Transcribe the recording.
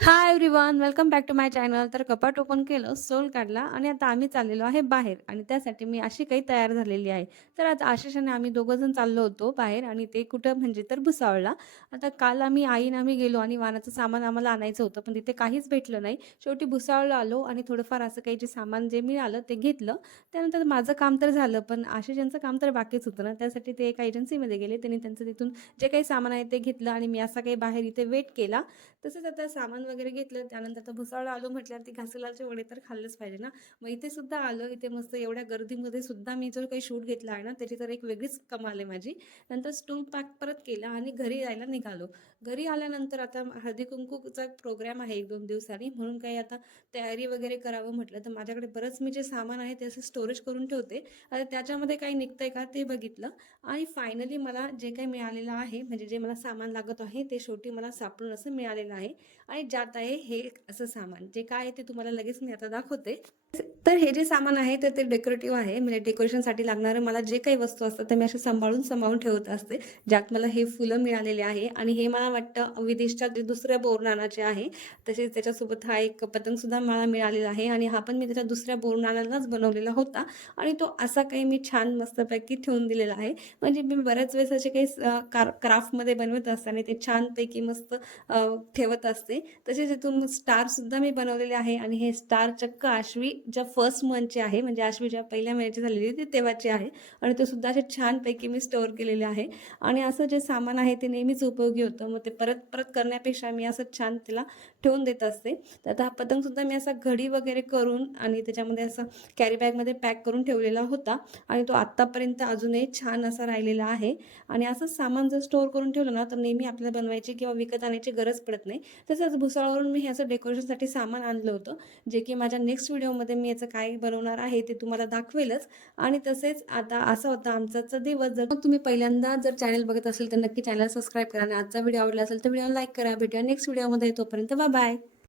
High everyone, welcome back to my channel. तर कपाट open केलं, स्टोल काढला आणि आता आम्ही चाललेलो आहे बाहेर आणि त्यासाठी मी अशी काही तयार झालेली आहे. तर आज आशिष आणि आम्ही दोघं जण चाललो होतो बाहेर आणि ते कुठं म्हणजे तर भुसावळला. आता काल आई आणि आम्ही गेलो आणि वाणाचं सामान आम्हाला आणायचं होतं, पण तिथे काहीच भेटलं नाही. शेवटी भुसावळला आलो आणि थोडंफार असं काही जे सामान जे मिळालं ते घेतलं. त्यानंतर माझं काम तर झालं, पण आशिष यांचं काम तर बाकीच होतं ना, त्यासाठी ते एका एजन्सीमध्ये गेले. त्यांनी त्यांचं तिथून जे काही सामान आहे ते घेतलं आणि मी असा काही बाहेर इथे वेट केला. तसंच आता सामान वगैरे घेतलं. त्यानंतर आता भुसावळ आलो म्हटल्यावर ते घासीलालचे वडे तर खाल्लेच पाहिजे ना. मग इथे सुद्धा आलो. इथे मस्त एवढ्या गर्दीमध्ये सुद्धा मी जो काही शूट घेतला आहे ना, त्याची तर एक वेगळीच कमाल आहे माझी. नंतर स्टूल पॅक परत केला आणि घरी जायला निघालो. घरी आल्यानंतर आता हळदी-कुंकूचा प्रोग्राम आहे 1-2 दिवसांनी, म्हणून काही आता तयारी वगैरे करावं म्हटलं, तर माझ्याकडे बरंच मी जे सामान आहे ते असं स्टोरेज करून ठेवते. आता त्याच्यामध्ये काही निघतंय का ते बघितलं आणि फायनली मला जे काही मिळालेलं आहे, म्हणजे जे मला सामान लागत आहे, ते शेवटी मला सापडून असं मिळालेलं आहे. आणि ज्यात आहे हे असं सामान. जे काय आहे ते तुम्हाला लगेच मी आता दाखवते. तर हे जे सामान आहे तर ते डेकोरेटिव्ह आहे. म्हणजे डेकोरेशनसाठी लागणारं मला जे काही वस्तू असतात ते मी असे सांभाळून ठेवत असते. ज्यात मला हे फुलं मिळालेले आहे आणि हे मला वाटतं विदेशच्या जे दुसऱ्या बोरनानाचे आहे. तसेच त्याच्यासोबत हा एक पतंगसुद्धा मला मिळालेला आहे आणि हा पण मी त्याच्या दुसऱ्या बोरनानालाच बनवलेला होता आणि तो असा काही मी छान मस्तपैकी ठेवून दिलेला आहे. म्हणजे मी बऱ्याच वेळेस असे काही क्राफ्टमध्ये बनवत असताना ते छानपैकी मस्त ठेवत असते. तसेच इथून स्टारसुद्धा मी बनवलेले आहे आणि हे स्टार चक्क आश्वी ज्या फर्स्ट मंथचे आहे, म्हणजे आश्वी ज्या पहिल्या महिन्याची झालेली ती तेव्हाची आहे आणि ते सुद्धा असे छानपैकी मी स्टोअर केलेले आहे आणि असं जे सामान आहे ते नेहमीच उपयोगी होतं. मग ते परत करण्यापेक्षा मी असं छान त्याला ठेवून देत असते. तर आता हा पतंगसुद्धा मी असा घडी वगैरे करून आणि त्याच्यामध्ये असं कॅरी बॅगमध्ये पॅक करून ठेवलेला होता आणि तो आत्तापर्यंत अजूनही छान असा राहिलेला आहे आणि असंच सामान जर स्टोअर करून ठेवलं ना, तर नेहमी आपल्याला बनवायची किंवा विकत आणायची गरज पडत नाही. तसंच भुसावळवरून मी ह्याचं डेकोरेशनसाठी सामान आणलं होतं, जे की माझ्या नेक्स्ट व्हिडिओमध्ये मी याचं काय बनवणार आहे ते तुम्हाला दाखवेलच. आणि तसेच आता असा होता आमचा दिवस. जर मग तुम्ही पहिल्यांदा जर चॅनल बघत असेल तर नक्की चॅनल सबस्क्राईब करा आणि आजचा व्हिडिओ आवडला असेल तर व्हिडिओला लाईक करा. भेटूया नेक्स्ट व्हिडिओमध्ये. तोपर्यंत बाय बाय.